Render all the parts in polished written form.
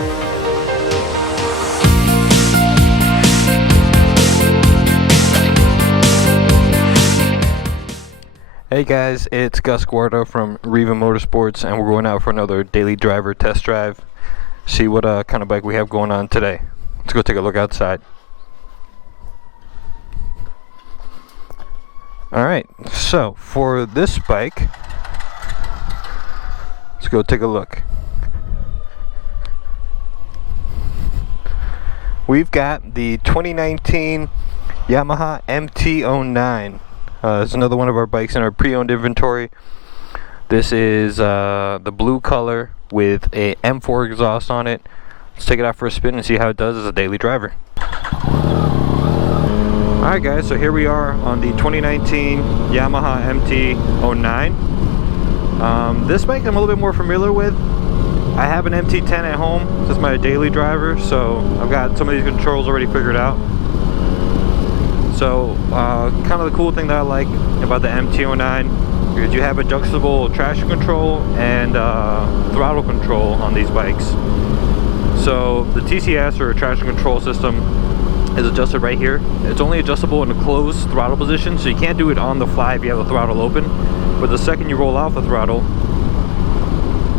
Hey guys, it's Gus Guarda from RIVA Motorsports, and we're going out for another daily driver test drive. See what kind of bike we have going on today. Let's go take a look outside. Alright, so for this bike, let's go take a look. We've got the 2019 Yamaha MT-09. It's another one of our bikes in our pre-owned inventory. This is the blue color with a M4 exhaust on it. Let's take it out for a spin and see how it does as a daily driver. Alright guys, so here we are on the 2019 Yamaha MT-09. This bike I'm a little bit more familiar with. I have an MT-10 at home. This is my daily driver, so I've got some of these controls already figured out. So, kind of the cool thing that I like about the MT-09 is you have adjustable traction control and throttle control on these bikes. So, the TCS, or traction control system, is adjusted right here. It's only adjustable in a closed throttle position, so you can't do it on the fly if you have the throttle open. But the second you roll off the throttle,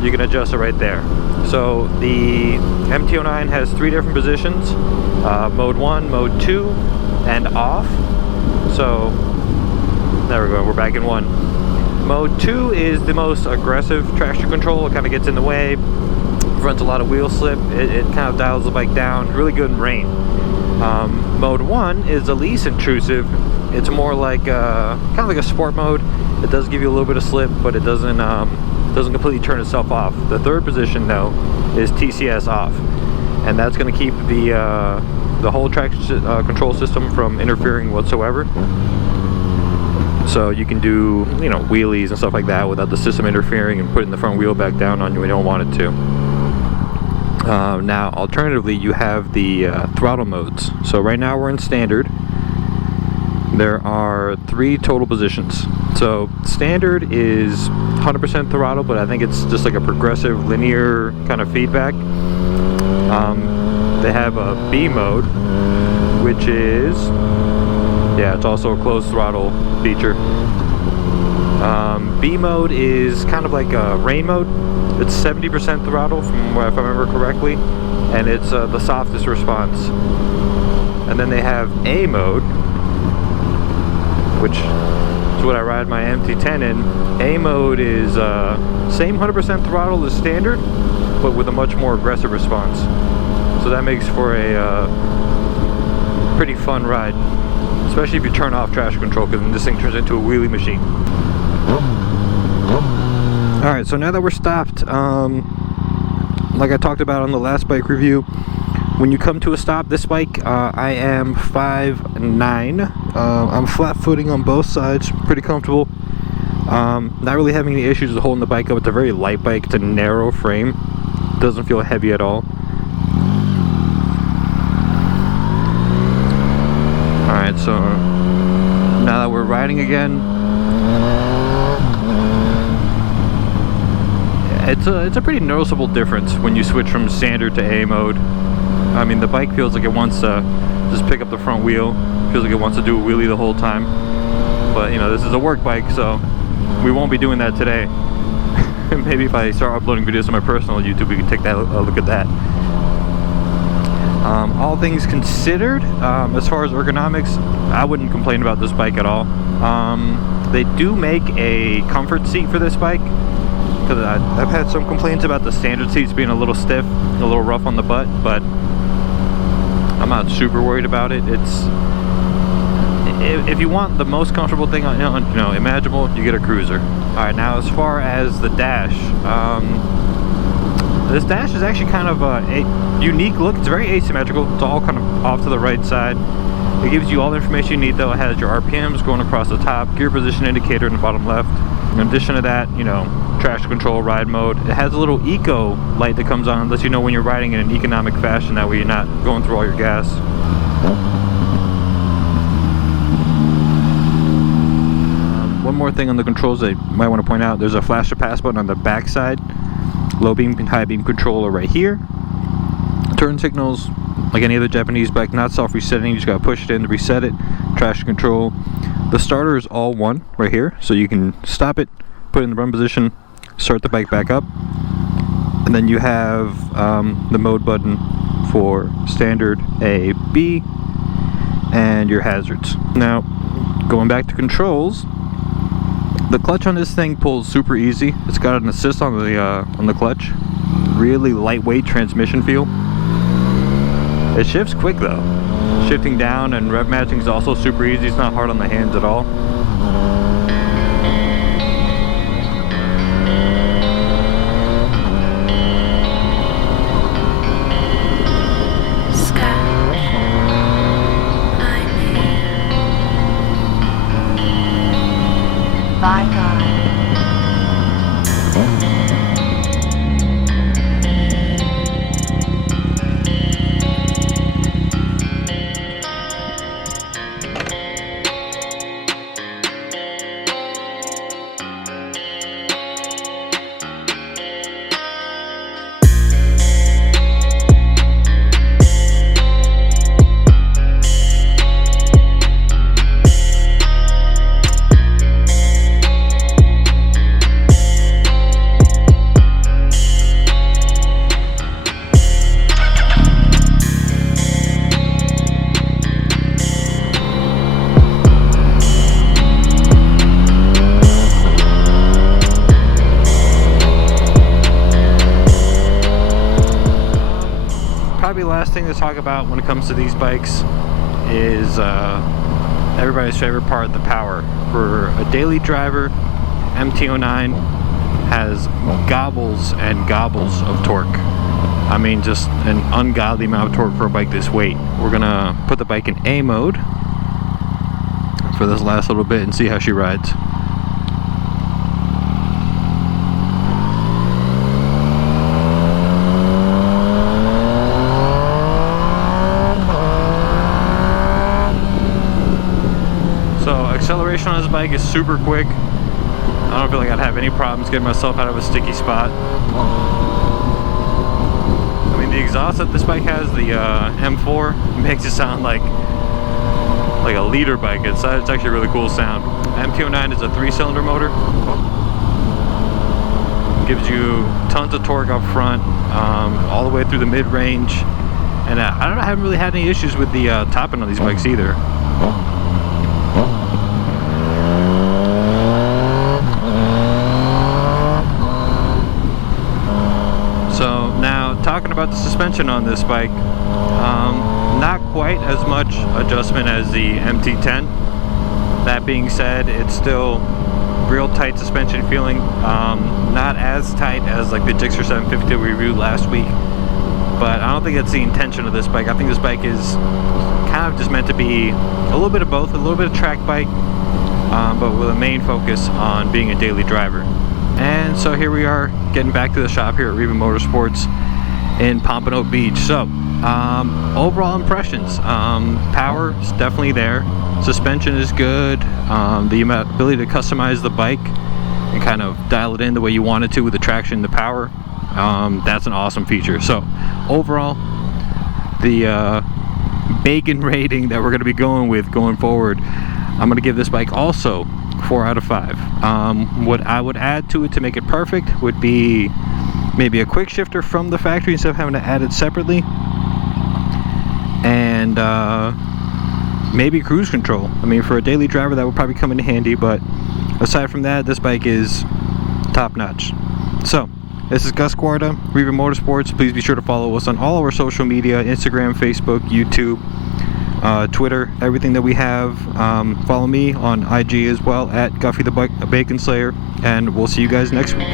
you can adjust it right there. So, the MT-09 has 3 different positions, Mode 1, Mode 2, and off. So there we go, we're back in 1. Mode 2 is the most aggressive traction control. It kind of gets in the way, prevents a lot of wheel slip. It kind of dials the bike down, really good in rain. Mode 1 is the least intrusive. It's more like kind of like a sport mode. It does give you a little bit of slip, but it doesn't completely turn itself off. The third position though is TCS off, and that's going to keep the whole traction control system from interfering whatsoever. So you can do, you know, wheelies and stuff like that without the system interfering and putting the front wheel back down on you when you don't want it to. Now, alternatively, you have the throttle modes. So right now we're in standard. There are 3 total positions. So standard is 100% throttle, but I think it's just like a progressive linear kind of feedback. They have a B mode, which is, yeah, it's also a closed throttle feature. B mode is kind of like a rain mode. It's 70% throttle, if I remember correctly, and it's the softest response. And then they have A mode, which is what I ride my MT-10 in. A mode is same 100% throttle as standard, but with a much more aggressive response. So that makes for a pretty fun ride, especially if you turn off traction control, because then this thing turns into a wheelie machine. Alright, so now that we're stopped, like I talked about on the last bike review, when you come to a stop, this bike, I am 5'9". I'm flat footing on both sides, pretty comfortable. Not really having any issues with holding the bike up. It's a very light bike, it's a narrow frame, doesn't feel heavy at all. Alright, so now that we're riding again, it's a pretty noticeable difference when you switch from standard to A mode. I mean, the bike feels like it wants to just pick up the front wheel, feels like it wants to do a wheelie the whole time. But you know, this is a work bike, so we won't be doing that today. Maybe if I start uploading videos on my personal YouTube, we can take a look at that. All things considered, as far as ergonomics, I wouldn't complain about this bike at all. They do make a comfort seat for this bike, because I've had some complaints about the standard seats being a little stiff, a little rough on the butt, but I'm not super worried about it. It's, if you want the most comfortable thing imaginable, you get a cruiser. Alright, now as far as the dash, this dash is actually kind of a unique look. It's very asymmetrical. It's all kind of off to the right side. It gives you all the information you need though. It has your RPMs going across the top, gear position indicator in the bottom left. In addition to that, you know, traction control, ride mode. It has a little eco light that comes on, lets you know when you're riding in an economic fashion, that way you're not going through all your gas. One more thing on the controls that you might want to point out, there's a flash to pass button on the back side. Low beam and high beam controller right here. Turn signals, like any other Japanese bike, not self-resetting. You just gotta push it in to reset it. Traction control. The starter is all one right here, so you can stop it, put it in the run position, start the bike back up, and then you have the mode button for standard A, B, and your hazards. Now, going back to controls, the clutch on this thing pulls super easy. It's got an assist on the clutch. Really lightweight transmission feel. It shifts quick though. Shifting down and rev matching is also super easy. It's not hard on the hands at all. By God. Probably last thing to talk about when it comes to these bikes is everybody's favorite part, the power. For a daily driver, MT-09 has gobbles and gobbles of torque. I mean, just an ungodly amount of torque for a bike this weight. We're gonna put the bike in A mode for this last little bit and see how she rides. So acceleration on this bike is super quick. I don't feel like I'd have any problems getting myself out of a sticky spot. I mean, the exhaust that this bike has, the M4, makes it sound like a liter bike. It's actually a really cool sound. MT-09 is a 3-cylinder motor. Gives you tons of torque up front, all the way through the mid-range. And I haven't really had any issues with the top end on these bikes either. So now, talking about the suspension on this bike, not quite as much adjustment as the MT-10. That being said, it's still real tight suspension feeling. Not as tight as like the Gixxer 750 that we reviewed last week, but I don't think that's the intention of this bike. I think this bike is kind of just meant to be a little bit of both, a little bit of track bike, but with a main focus on being a daily driver. And so here we are, getting back to the shop here at RIVA Motorsports in Pompano Beach. So overall impressions, power is definitely there, suspension is good, the ability to customize the bike and kind of dial it in the way you want it to with the traction and the power, that's an awesome feature. So overall, the bacon rating that we're going to be going with going forward, I'm going to give this bike also 4 out of 5. What I would add to it to make it perfect would be maybe a quick shifter from the factory instead of having to add it separately, and maybe cruise control. I mean, for a daily driver that would probably come in handy, but aside from that, this bike is top notch. So this is Gus Guarda, RIVA Motorsports. Please be sure to follow us on all of our social media, Instagram, Facebook, YouTube, Twitter, everything that we have. Follow me on IG as well, at Guffy the Bacon Slayer, and we'll see you guys next week.